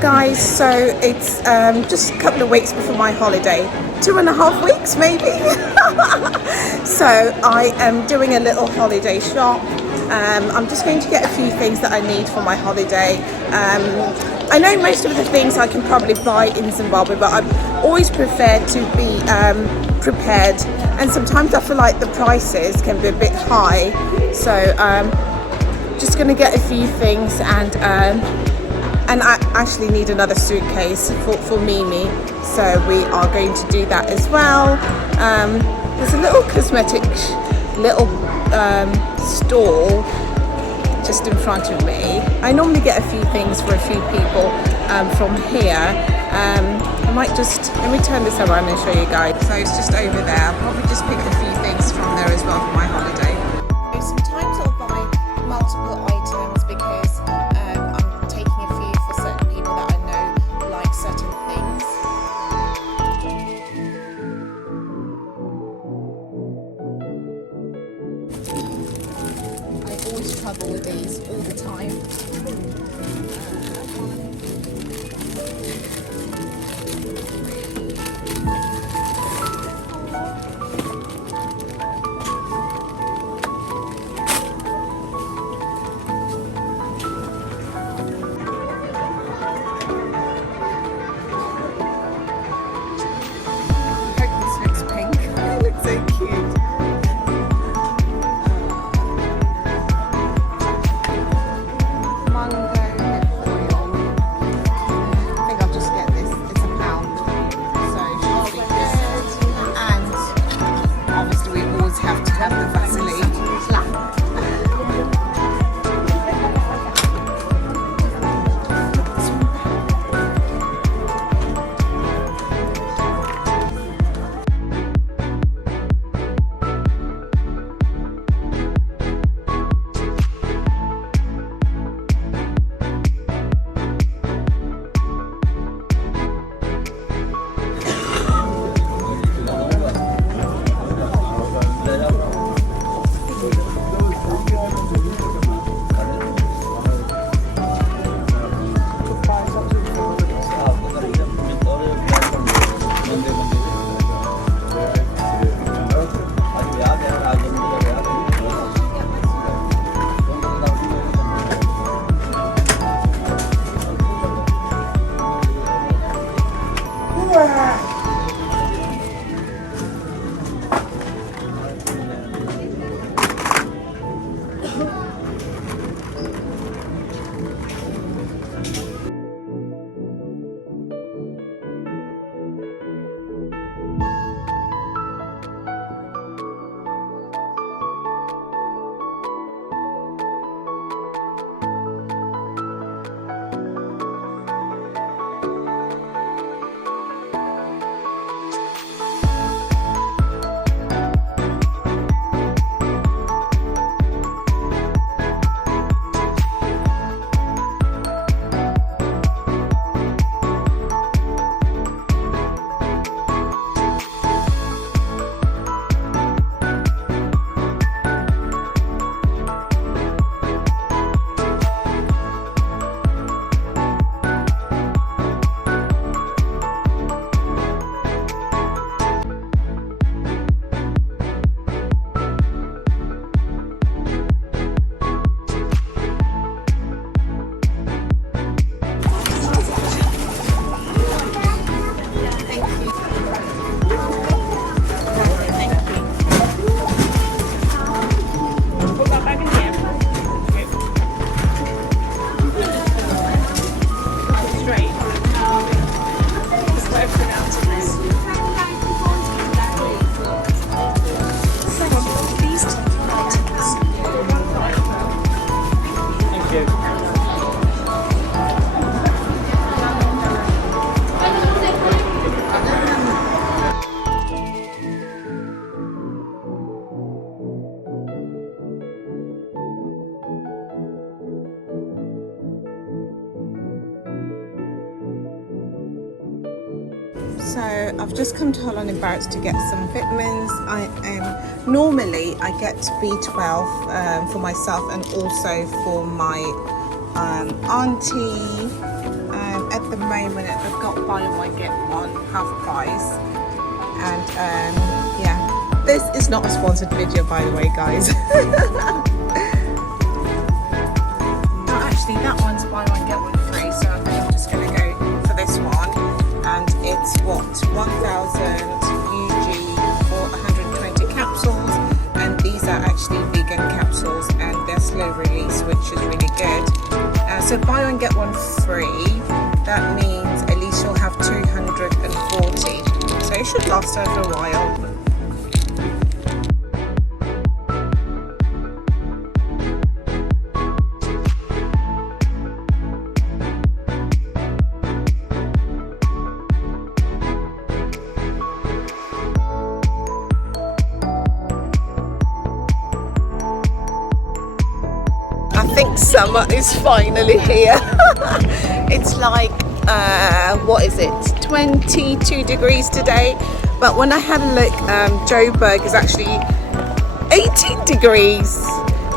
Guys, so it's just a couple of weeks before my holiday, 2.5 weeks maybe. So I am doing a little holiday shop. I'm just going to get a few things that I need for my holiday. I know most of the things I can probably buy in Zimbabwe, but I've always preferred to be prepared, and sometimes I feel like the prices can be a bit high. So just going to get a few things, and I actually need another suitcase for Mimi, so we are going to do that as well. There's a little cosmetic little store just in front of me. I normally get a few things for a few people from here. Let me turn this around and show you guys. So it's just over there. I'll probably just pick a few things from there as well for my holiday. Sometimes I'll buy multiple items because I'm taking a few for certain people that I know like certain things. I always trouble with these all the time. So I've just come to Holland & Barrett's to get some vitamins. Normally I get B12 for myself and also for my auntie. At moment I've got buy one get one half price, and yeah, this is not a sponsored video by the way, guys. No, actually that one's buy one get one free, so I think I'm just going to go for this one, and it's what, 1,000 UG for 120 capsules, and these are actually vegan capsules and they're slow release, which is really good. So buy one get one free, that means at least you'll have 240, so it should last over a while. I think summer is finally here. It's like, what is it, 22 degrees today, but when I had a look, Joburg is actually 18 degrees,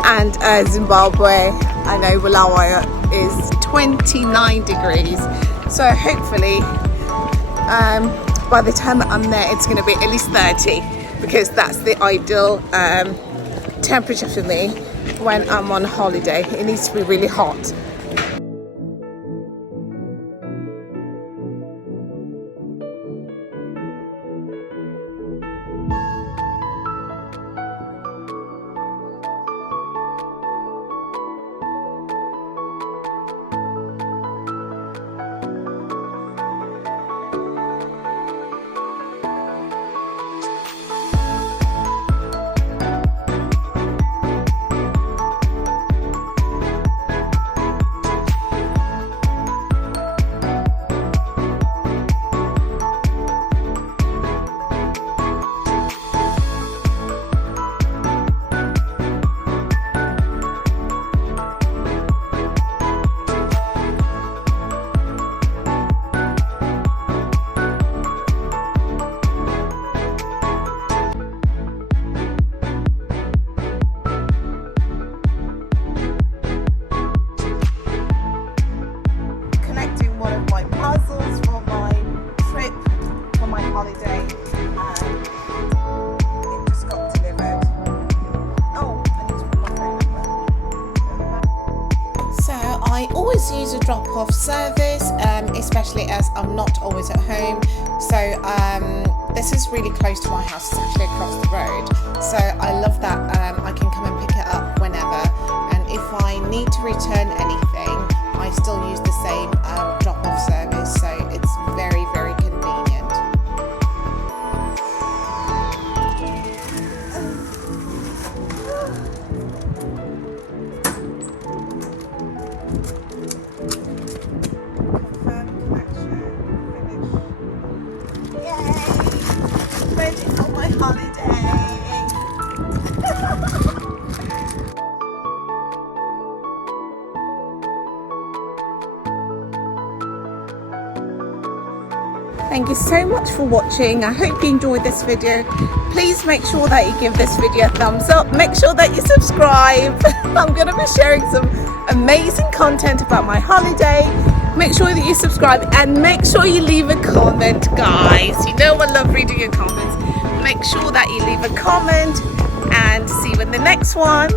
and Zimbabwe, I know Bulawayo, is 29 degrees, so hopefully by the time that I'm there it's going to be at least 30, because that's the ideal temperature for me when I'm on holiday. It needs to be really hot. I always use a drop-off service, especially as I'm not always at home. So this is really close to my house. It's actually across the road. So I love that I can come and pick it up whenever. And if I need to return anything, I still use the same drop-off service. So it's very, very convenient. Thank you so much for watching. I hope you enjoyed this video. Please make sure that you give this video a thumbs up. Make sure that you subscribe. I'm going to be sharing some amazing content about my holiday. Make sure that you subscribe and make sure you leave a comment, guys. You know I love reading your comments. Make sure that you leave a comment and see you in the next one.